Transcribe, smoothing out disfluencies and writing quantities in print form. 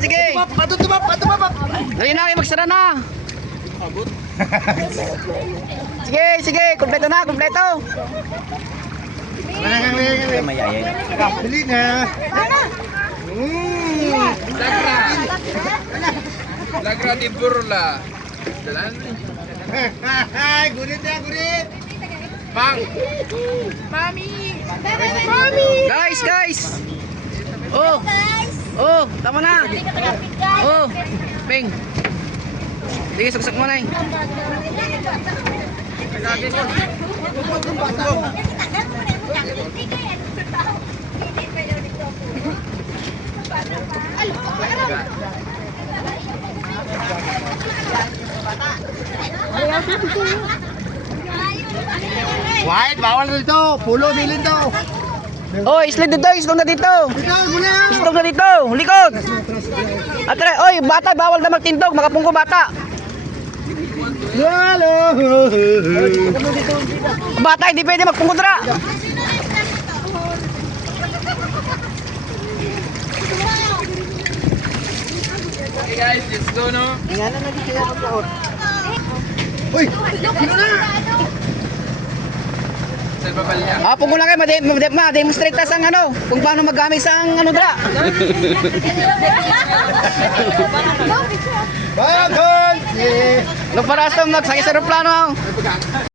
Sige. Patutubap. Dali na kayo, magsara na. Sige, kompleto na. Bili na. Lagra di burla. Jalan. Gunit. Bang. Guys. Tama na. Ping. Sige, suksak mo na eh. White, bawal dito. Pulo, bilin to. Slide dito, islong na dito. Muna. Islong na dito, likod. Atre, bata, bawal na magtindog, makapungko bata. Bata, hindi pwede magpungko dra. Okay guys, let's go no. Uy, sino na? Sa babal niya. Pungko lang kayo, ma-demonstrate tas ang kung paano magamit sa dra. Bagon! Nagparastom, nagsakit sa aeroplano.